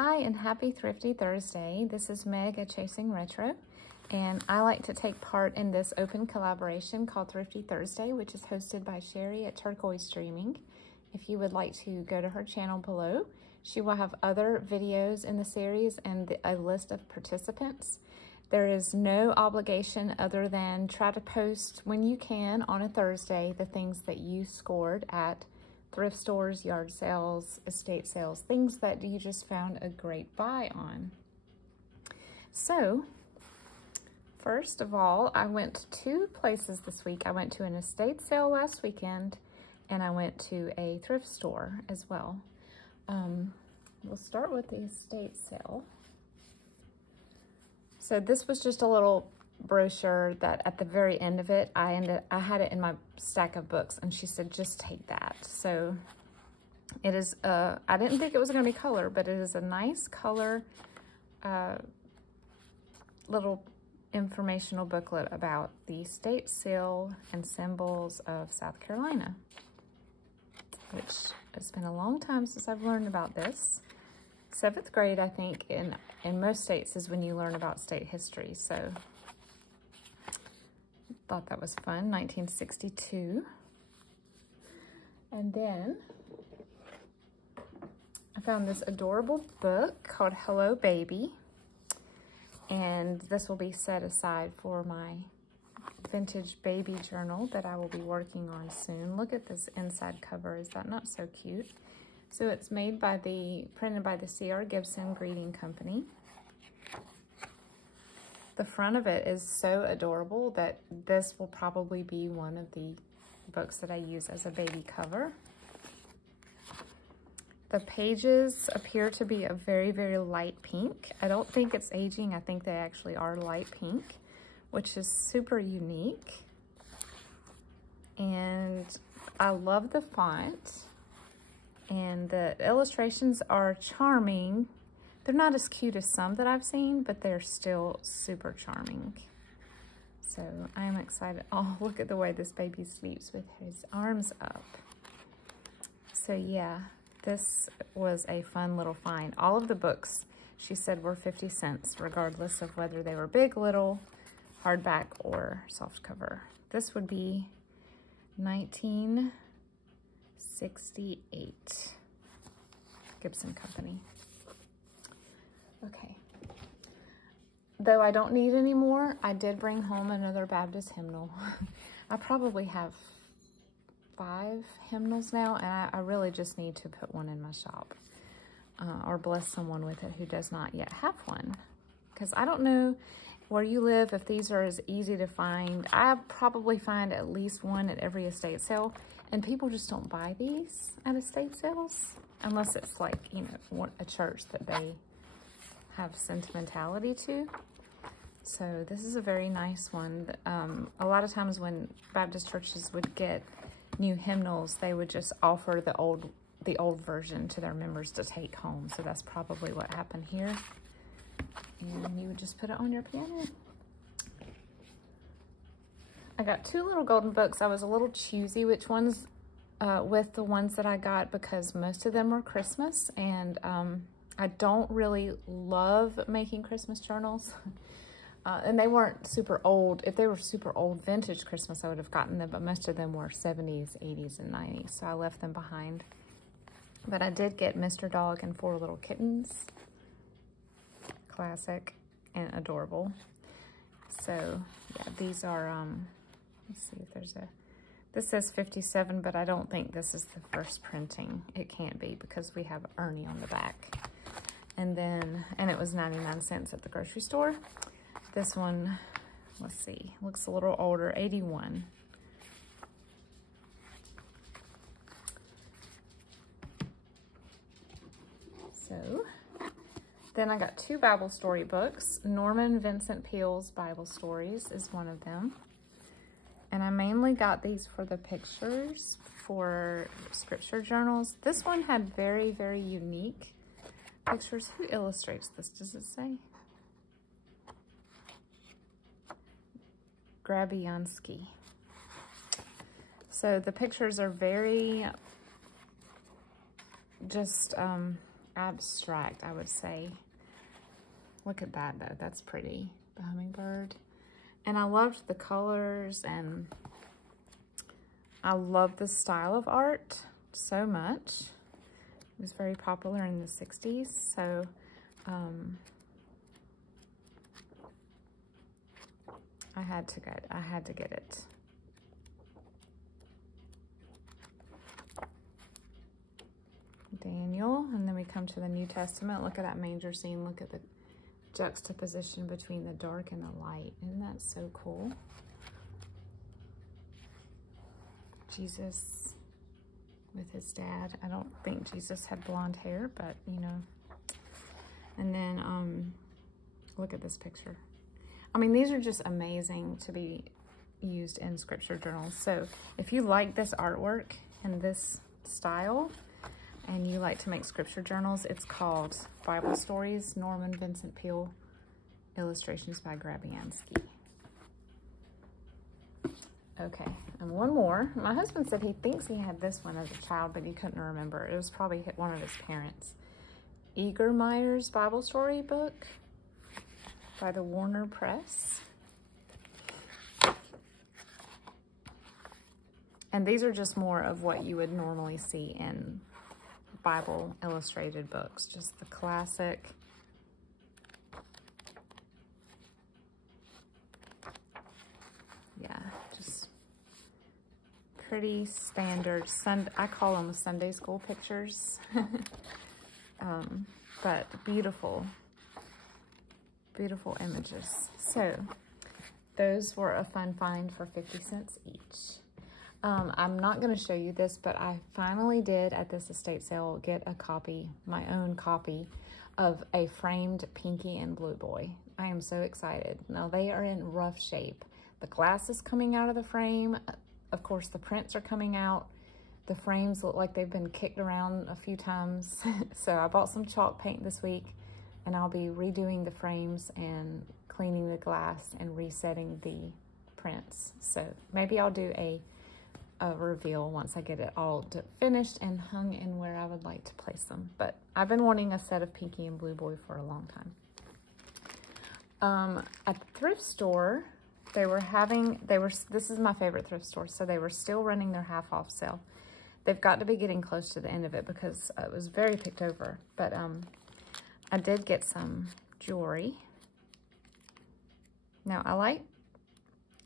Hi and happy Thrifty Thursday. This is Meg at Chasing Retro, and I like to take part in this open collaboration called Thrifty Thursday, which is hosted by Sheree at Turquoise Streaming. If you would like to go to her channel below, she will have other videos in the series and a list of participants. There is no obligation other than try to post when you can on a Thursday the things that you scored at thrift stores, yard sales, estate sales, things that you just found a great buy on. So, first of all, I went to two places this week. I went to an estate sale last weekend, and I went to a thrift store as well. We'll start with the estate sale. So this was just a little brochure that at the very end of it, I had it in my stack of books, and she said, just take that. So it is, I didn't think it was going to be color, but it is a nice color little informational booklet about the estate sale and symbols of South Carolina, which it's been a long time since I've learned about this. 7th grade, I think, in most states is when you learn about state history. So thought that was fun. 1962. And then I found this adorable book called Hello Baby. And this will be set aside for my vintage baby journal that I will be working on soon. Look at this inside cover. Is that not so cute? So it's printed by the C.R. Gibson Greeting Company. The front of it is so adorable that this will probably be one of the books that I use as a baby cover. The pages appear to be a very, very light pink. I don't think it's aging. I think they actually are light pink, which is super unique. And I love the font. And the illustrations are charming. They're not as cute as some that I've seen, but they're still super charming. So I'm excited. Oh, look at the way this baby sleeps with his arms up. So yeah, this was a fun little find. All of the books, she said, were 50 cents, regardless of whether they were big, little, hardback, or softcover. This would be 1968, Gibson Company. Okay. Though I don't need any more, I did bring home another Baptist hymnal. I probably have 5 hymnals now, and I really just need to put one in my shop or bless someone with it who does not yet have one. Because I don't know where you live, if these are as easy to find. I probably find at least one at every estate sale, and people just don't buy these at estate sales unless it's like, you know, a church that they have sentimentality to. So this is a very nice one. A lot of times when Baptist churches would get new hymnals, they would just offer the old version to their members to take home. So that's probably what happened here. And you would just put it on your piano. I got 2 little golden books. I was a little choosy which ones with the ones that I got because most of them were Christmas, and I don't really love making Christmas journals. And they weren't super old. If they were super old vintage Christmas, I would have gotten them, but most of them were 70s, 80s, and 90s, so I left them behind. But I did get Mr. Dog and 4 Little Kittens. Classic and adorable. So, yeah, these are, let's see if there's this says 57, but I don't think this is the first printing. It can't be because we have Ernie on the back. And it was 99 cents at the grocery store. This one, let's see, looks a little older, 81. So, then I got 2 Bible story books. Norman Vincent Peale's Bible Stories is one of them. And I mainly got these for the pictures for scripture journals. This one had very, very unique pictures. Who illustrates this? Does it say? Grabiansky. So the pictures are very just abstract, I would say. Look at that though, that's pretty, the hummingbird. And I loved the colors, and I love the style of art so much. It was very popular in the 60s, so I had to get it. Daniel, and then we come to the New Testament. Look at that manger scene. Look at the juxtaposition between the dark and the light. Isn't that so cool? Jesus with his dad. I don't think Jesus had blonde hair, but you know. And then look at this picture. I mean, these are just amazing to be used in scripture journals. So if you like this artwork and this style, and you like to make scripture journals, it's called Bible Stories, Norman Vincent Peale, illustrations by Grabianski. Okay, and one more. My husband said he thinks he had this one as a child, but he couldn't remember. It was probably one of his parents. Eagermeyer's Bible Story book by the Warner Press. And these are just more of what you would normally see in Bible illustrated books, just the classic. Yeah, just pretty standard I call them Sunday school pictures. But beautiful, beautiful images. So those were a fun find for 50 cents each. I'm not going to show you this, but I finally did at this estate sale get a copy, my own copy of a framed Pinky and Blue Boy. I am so excited. Now they are in rough shape. The glass is coming out of the frame. Of course, the prints are coming out. The frames look like they've been kicked around a few times. So I bought some chalk paint this week, and I'll be redoing the frames and cleaning the glass and resetting the prints. So maybe I'll do a reveal once I get it all finished and hung in where I would like to place them. But I've been wanting a set of Pinky and Blue Boy for a long time. At the thrift store, this is my favorite thrift store, so they were still running their half off sale. They've got to be getting close to the end of it because it was very picked over. But I did get some jewelry. Now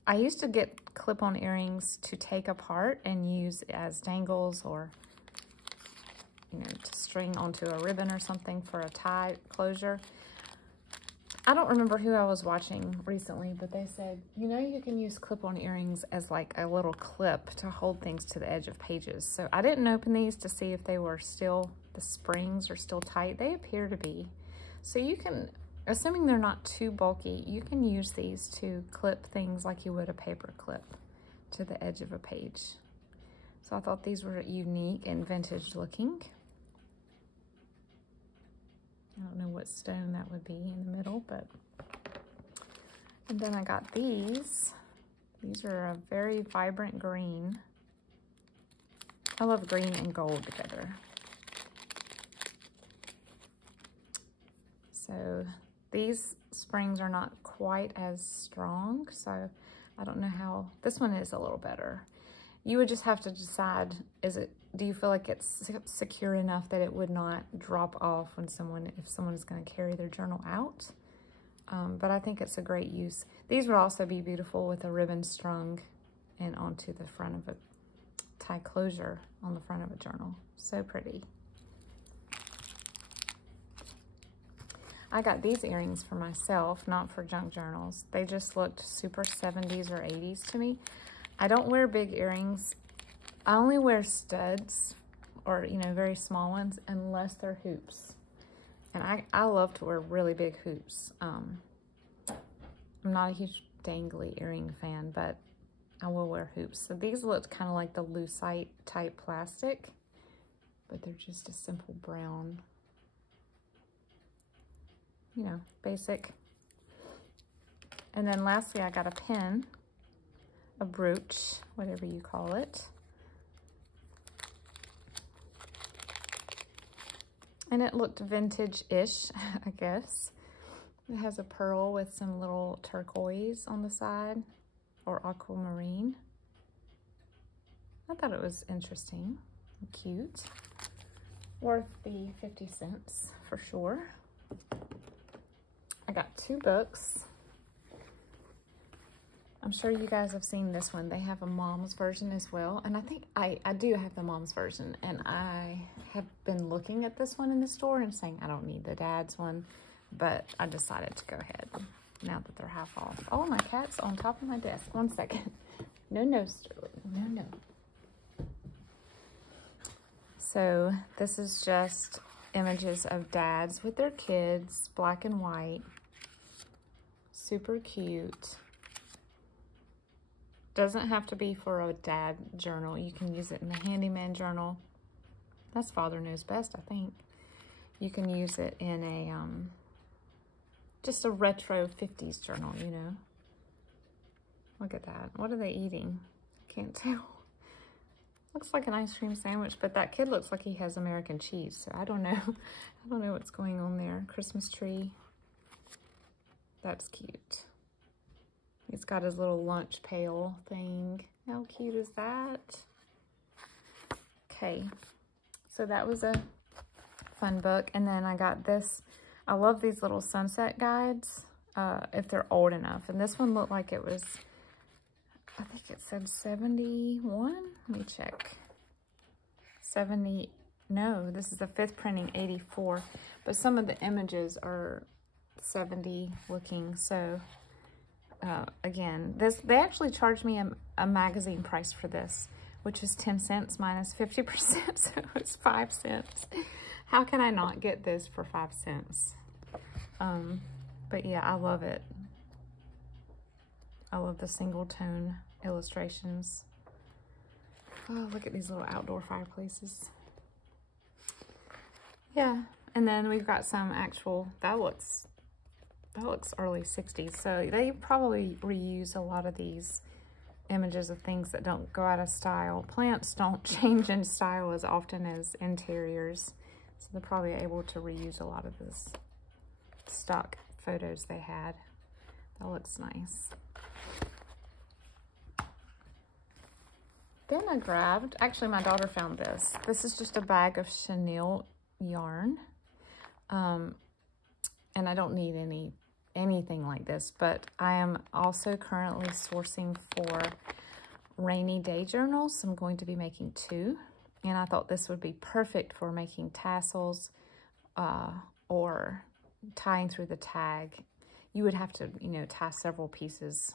I used to get clip-on earrings to take apart and use as dangles, or, you know, to string onto a ribbon or something for a tie closure. I don't remember who I was watching recently, but they said, you know, you can use clip-on earrings as like a little clip to hold things to the edge of pages. So I didn't open these to see if they were still, the springs are still tight. They appear to be. So you can, assuming they're not too bulky, you can use these to clip things like you would a paper clip to the edge of a page. So I thought these were unique and vintage looking. I don't know what stone that would be in the middle, but. And then I got these. These are a very vibrant green. I love green and gold together. So these springs are not quite as strong, so I don't know how, this one is a little better. You would just have to decide, do you feel like it's secure enough that it would not drop off when if someone is going to carry their journal out? But I think it's a great use. These would also be beautiful with a ribbon strung and onto the front of a tie closure on the front of a journal. So pretty. I got these earrings for myself, not for junk journals. They just looked super 70s or 80s to me. I don't wear big earrings. I only wear studs or, you know, very small ones unless they're hoops. And I love to wear really big hoops. I'm not a huge dangly earring fan, but I will wear hoops. So these looked kind of like the lucite type plastic, but they're just a simple brown, you know, basic. And then lastly, I got a pin, a brooch, whatever you call it. And it looked vintage-ish, I guess. It has a pearl with some little turquoise on the side, or aquamarine. I thought it was interesting and cute. Worth the 50 cents for sure. I got 2 books. I'm sure you guys have seen this one. They have a mom's version as well. And I think I do have the mom's version. And I have been looking at this one in the store and saying I don't need the dad's one. But I decided to go ahead now that they're half off. Oh, my cat's on top of my desk. 1 second. No, Sterling. No. So this is just images of dads with their kids, black and white. Super cute. Doesn't have to be for a dad journal. You can use it in the handyman journal. That's Father Knows Best, I think. You can use it in a, just a retro 50s journal, you know. Look at that. What are they eating? Can't tell. Looks like an ice cream sandwich, but that kid looks like he has American cheese, so I don't know. I don't know what's going on there. Christmas tree. That's cute. He's got his little lunch pail thing. How cute is that? Okay, so that was a fun book. And then I got this. I love these little sunset guides, if they're old enough. And this one looked like it was, I think it said 71. Let me check. 70, no, this is the 5th printing, 84. But some of the images are 70 looking, so again, they actually charged me a magazine price for this, which is 10 cents minus 50%, so it's 5 cents. How can I not get this for 5 cents? But yeah, I love it. I love the single tone illustrations. Oh, look at these little outdoor fireplaces. Yeah, and then we've got some actual, that looks early 60s, so they probably reuse a lot of these images of things that don't go out of style. Plants don't change in style as often as interiors, so they're probably able to reuse a lot of this stock photos they had. That looks nice. Then I grabbed, actually my daughter found this. This is just a bag of chenille yarn. And I don't need anything like this, but I am also currently sourcing for rainy day journals. I'm going to be making 2, and I thought this would be perfect for making tassels or tying through the tag. You would have to, you know, tie several pieces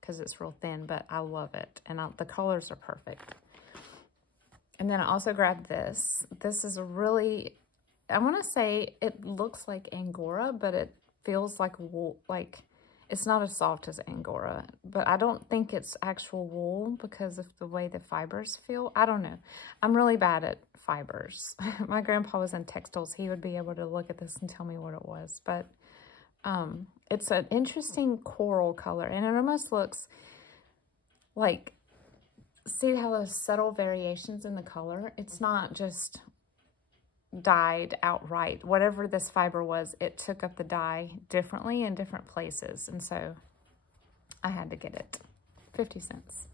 because it's real thin, but I love it, and the colors are perfect. And then I also grabbed this. This is a really, I want to say it looks like Angora, but it feels like wool. Like, it's not as soft as Angora, but I don't think it's actual wool because of the way the fibers feel. I don't know. I'm really bad at fibers. My grandpa was in textiles. He would be able to look at this and tell me what it was, but it's an interesting coral color, and it almost looks like, see how those subtle variations in the color? It's not just dyed outright. Whatever this fiber was, it took up the dye differently in different places, and so I had to get it. 50 cents.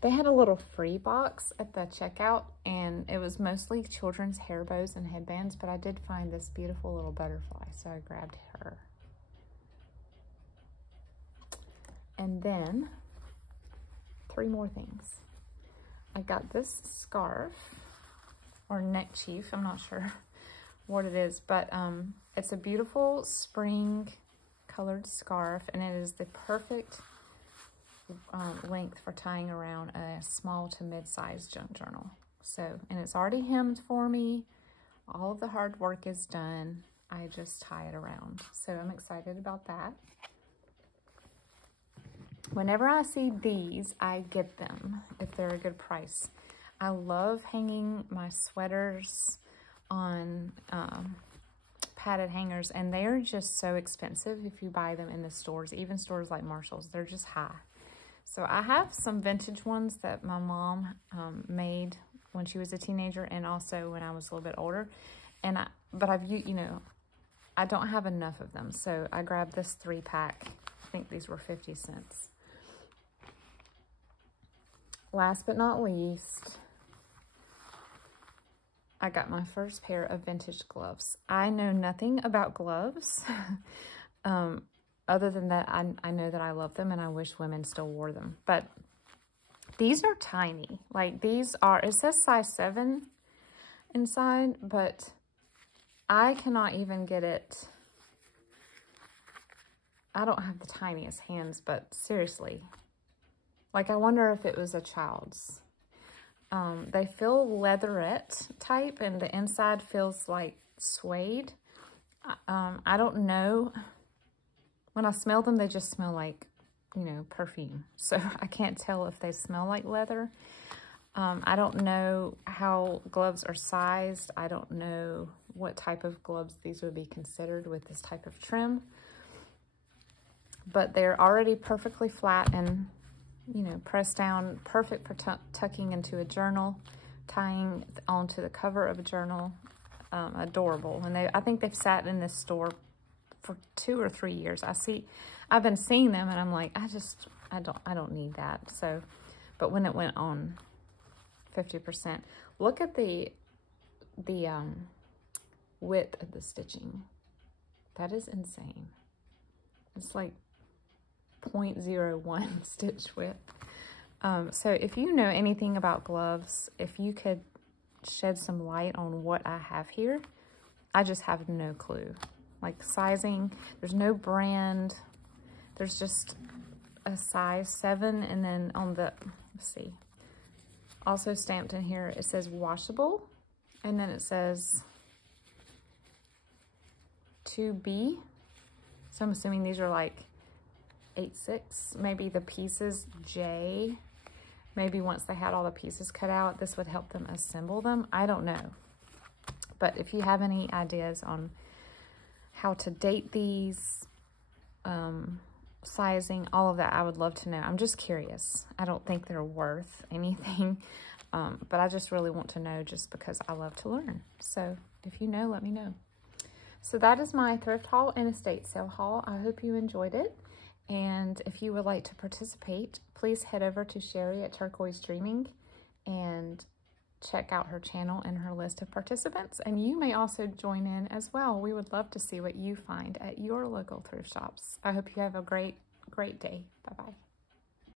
They had a little free box at the checkout, and it was mostly children's hair bows and headbands, but I did find this beautiful little butterfly, so I grabbed her. And then 3 more things. I got this scarf, or neck chief, I'm not sure what it is, but it's a beautiful spring colored scarf, and it is the perfect length for tying around a small to mid-sized junk journal. So, and it's already hemmed for me. All of the hard work is done. I just tie it around. So I'm excited about that. Whenever I see these, I get them if they're a good price. I love hanging my sweaters on padded hangers, and they are just so expensive if you buy them in the stores, even stores like Marshall's. They're just high. So I have some vintage ones that my mom made when she was a teenager, and also when I was a little bit older. And but I've, you know, I don't have enough of them. So I grabbed this 3-pack. I think these were 50 cents. Last but not least, I got my first pair of vintage gloves. I know nothing about gloves. Other than that, I know that I love them and I wish women still wore them. But these are tiny. Like these are, it says size 7 inside, but I cannot even get it. I don't have the tiniest hands, but seriously. Like I wonder if it was a child's. They feel leatherette type and the inside feels like suede. I don't know. When I smell them, they just smell like, you know, perfume. So I can't tell if they smell like leather. I don't know how gloves are sized. I don't know what type of gloves these would be considered with this type of trim. But they're already perfectly flat and, you know, pressed down, perfect for tucking into a journal, tying onto the cover of a journal. Adorable. And I think they've sat in this store for 2 or 3 years. I've been seeing them and I'm like, I don't need that. So, but when it went on 50%, look at the width of the stitching. That is insane. It's like 0.01 stitch width. So if you know anything about gloves, if you could shed some light on what I have here, I just have no clue. Like sizing, there's no brand. There's just a size 7, and then on the, let's see, also stamped in here, it says washable, and then it says 2B. So I'm assuming these are like 8/6, maybe the pieces J. Maybe once they had all the pieces cut out, this would help them assemble them. I don't know. But if you have any ideas on how to date these, sizing, all of that, I would love to know. I'm just curious. I don't think they're worth anything, but I just really want to know just because I love to learn. So if you know, let me know. So that is my thrift haul and estate sale haul. I hope you enjoyed it. And if you would like to participate, please head over to Sheree at Turquoise Dreaming and check out her channel and her list of participants. And you may also join in as well. We would love to see what you find at your local thrift shops. I hope you have a great day. Bye-bye.